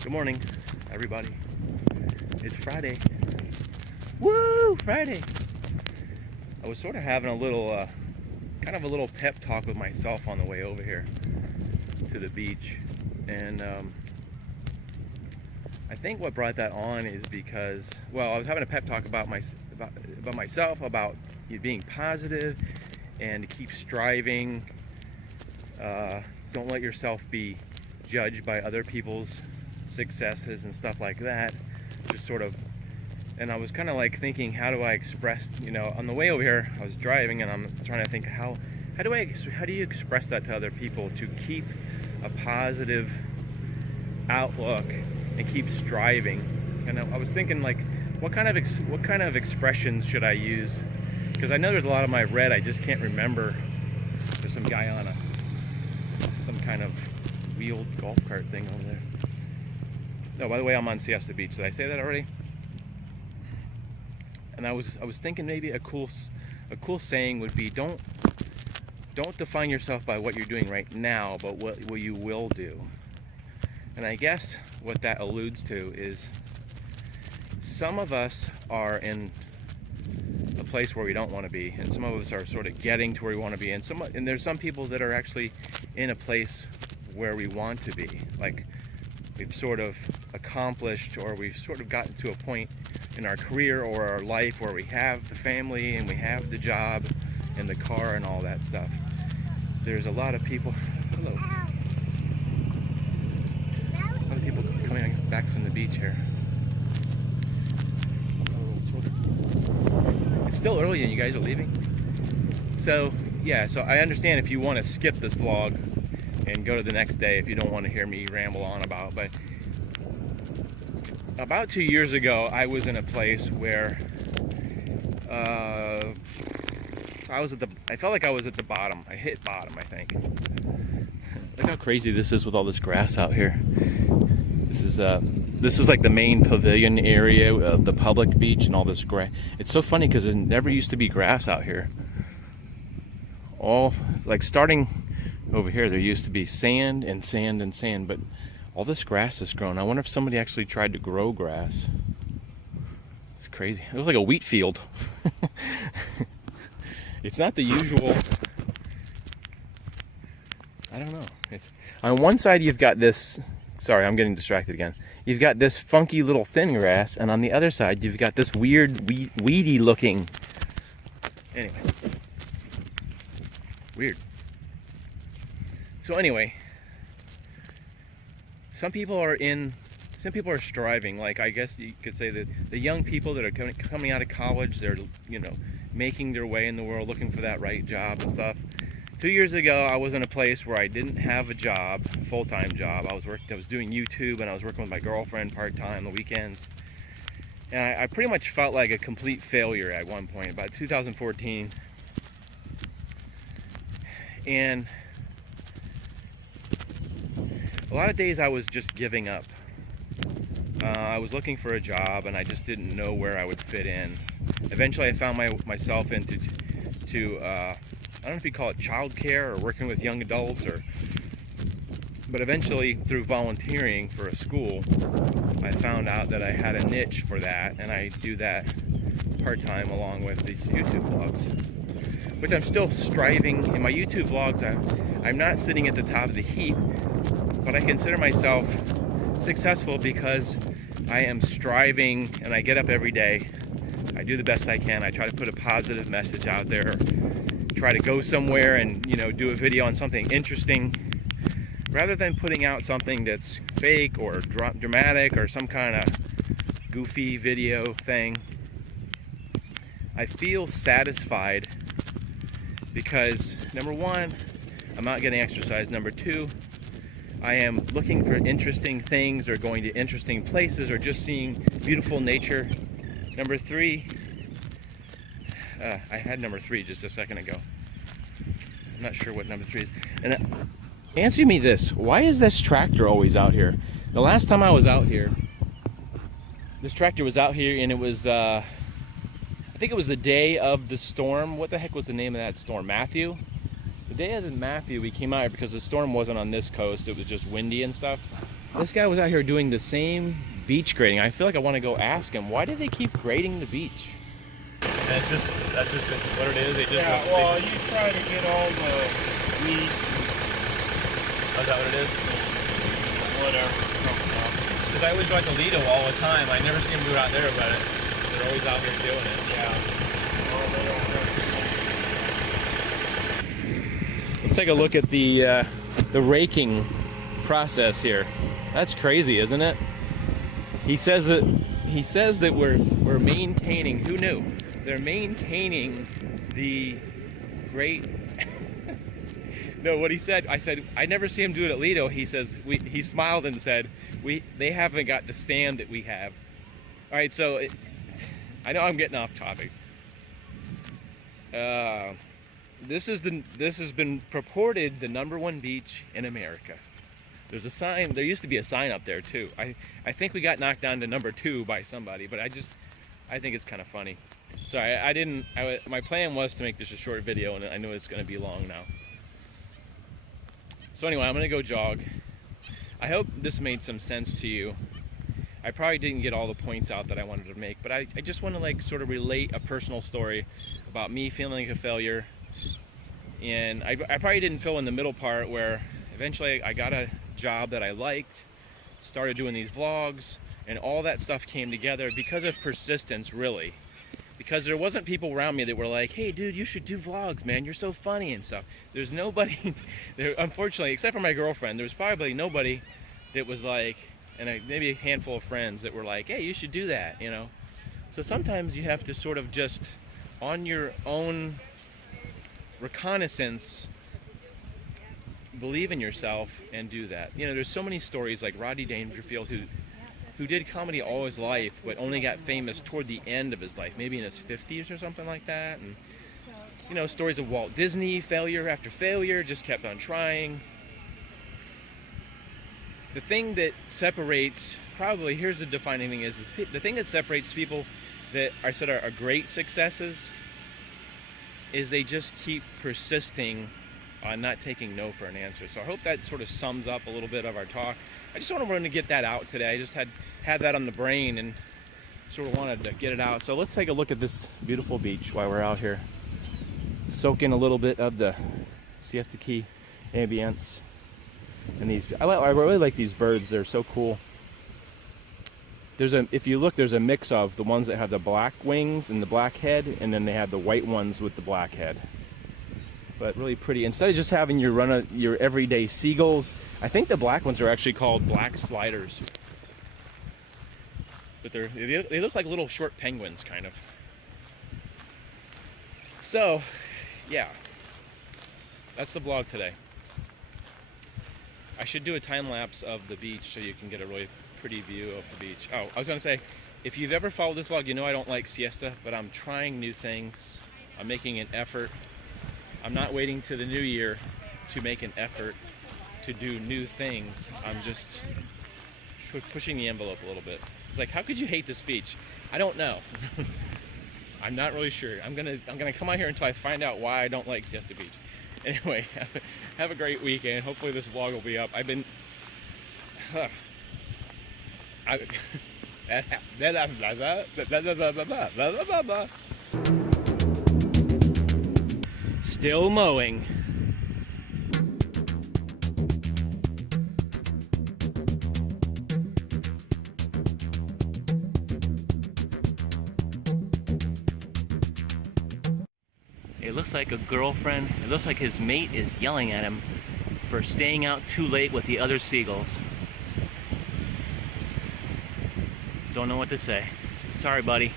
Good morning, everybody. It's Friday. Woo! Friday! I was sort of having a little, kind of a little pep talk with myself on the way over here to the beach. And I think what brought that on is because, well, I was having a pep talk about myself, about being positive and to keep striving. Don't let yourself be judged by other people's successes and stuff like that. Just sort of, and I was kind of like thinking, how do I express, on the way over here I was driving and I'm trying to think how do you express that to other people to keep a positive outlook and keep striving. And I was thinking, like, what kind of expressions should I use, because I know there's a lot of them I read, I just can't remember. There's some guy on some kind of wheeled golf cart thing over there. Oh, by the way, I'm on Siesta Beach. Did I say that already? And I was thinking maybe a cool saying would be, don't define yourself by what you're doing right now, but what you will do. And I guess what that alludes to is some of us are in a place where we don't want to be, and some of us are sort of getting to where we want to be, and there's some people that are actually in a place where we want to be, like we've sort of accomplished, or we've sort of gotten to a point in our career or our life where we have the family and we have the job and the car and all that stuff. There's a lot of people, hello, a lot of people coming back from the beach here. It's still early and you guys are leaving. So yeah, so I understand if you want to skip this vlog and go to the next day if you don't want to hear me ramble on about. But about 2 years ago, I was in a place where I felt like I was at the bottom. I hit bottom, I think. Look how crazy this is with all this grass out here. This is like the main pavilion area of the public beach, and all this grass. It's so funny because there never used to be grass out here. All, like, starting over here, there used to be sand and sand and sand, but all this grass has grown. I wonder if somebody actually tried to grow grass. It's crazy. It was like a wheat field. It's not the usual. I don't know. It's, on one side you've got this, sorry, I'm getting distracted again. You've got this funky little thin grass, and on the other side you've got this weird weedy looking, anyway, weird. So anyway, some people are striving, like, I guess you could say that the young people that are coming out of college, they're, making their way in the world, looking for that right job and stuff. 2 years ago, I was in a place where I didn't have a job, a full-time job. I was doing YouTube, and I was working with my girlfriend part-time the weekends. And I pretty much felt like a complete failure at one point, about 2014. And a lot of days I was just giving up. I was looking for a job and I just didn't know where I would fit in. Eventually I found myself into I don't know if you call it childcare or working with young adults, but eventually through volunteering for a school, I found out that I had a niche for that, and I do that part-time along with these YouTube vlogs, which I'm still striving. In my YouTube vlogs, I'm not sitting at the top of the heap, but I consider myself successful because I am striving, and I get up every day. I do the best I can. I try to put a positive message out there, try to go somewhere and do a video on something interesting, rather than putting out something that's fake or dramatic or some kind of goofy video thing. I feel satisfied because, number one, I'm not getting exercise. Number two, I am looking for interesting things, or going to interesting places, or just seeing beautiful nature. Number three, I had number three just a second ago. I'm not sure what number three is. And answer me this: why is this tractor always out here? The last time I was out here, this tractor was out here, and it was, I think it was the day of the storm. What the heck was the name of that storm? Matthew? The day of the Matthew, we came out here because the storm wasn't on this coast. It was just windy and stuff. This guy was out here doing the same beach grading. I feel like I want to go ask him, why do they keep grading the beach? And that's just what it is. They just you try to get all the weeds. Oh, is that what it is? Whatever comes up. Because I always go out to Lido all the time. I never see them do it out there, but they're always out here doing it. Yeah. Well, they don't have. Let's take a look at the raking process here. That's crazy, isn't it? He says that we're maintaining. Who knew? They're maintaining the great. No, what he said. I said I never see him do it at Lido. He says he smiled and said they haven't got the stand that we have. All right, so I know I'm getting off topic. This has been purported the #1 beach in America. There's a sign. There used to be a sign up there too. I think we got knocked down to #2 by somebody, but I think it's kind of funny. Sorry, my plan was to make this a short video, and I know it's going to be long now. So anyway, I'm going to go jog. I hope this made some sense to you. I probably didn't get all the points out that I wanted to make, but I just want to like sort of relate a personal story about me feeling like a failure. And I probably didn't fill in the middle part where eventually I got a job that I liked, started doing these vlogs, and all that stuff came together because of persistence, really. Because there wasn't people around me that were like, hey dude, you should do vlogs, man, you're so funny and stuff. There's nobody there, unfortunately, except for my girlfriend. There was probably nobody that was like, and maybe a handful of friends that were like, hey, you should do that, you know. So sometimes you have to sort of just on your own reconnaissance believe in yourself and do that. You know, there's so many stories like Rodney Dangerfield who did comedy all his life but only got famous toward the end of his life, maybe in his 50s or something like that. And you know, stories of Walt Disney, failure after failure, just kept on trying. The thing that separates, probably here's the defining thing, is the thing that separates people that are great successes is they just keep persisting on not taking no for an answer. So I hope that sort of sums up a little bit of our talk. I just wanted to get that out today. I just had that on the brain and sort of wanted to get it out. So let's take a look at this beautiful beach while we're out here. Soak in a little bit of the Siesta Key ambience. And I really like these birds. They're so cool. If you look, there's a mix of the ones that have the black wings and the black head, and then they have the white ones with the black head. But really pretty. Instead of just having your everyday seagulls, I think the black ones are actually called black sliders. But they look like little short penguins, kind of. So, yeah, that's the vlog today. I should do a time lapse of the beach so you can get a really pretty view of the beach. Oh, I was gonna say, if you've ever followed this vlog, you know I don't like siesta, but I'm trying new things. I'm making an effort. I'm not waiting to the new year to make an effort to do new things. I'm just pushing the envelope a little bit. It's like, how could you hate this beach? I don't know. I'm not really sure. I'm gonna come out here until I find out why I don't like Siesta Beach. Anyway, have a great weekend. Hopefully this vlog will be up. I've been still mowing. It looks like a girlfriend, it looks like his mate is yelling at him for staying out too late with the other seagulls. Don't know what to say. Sorry, buddy.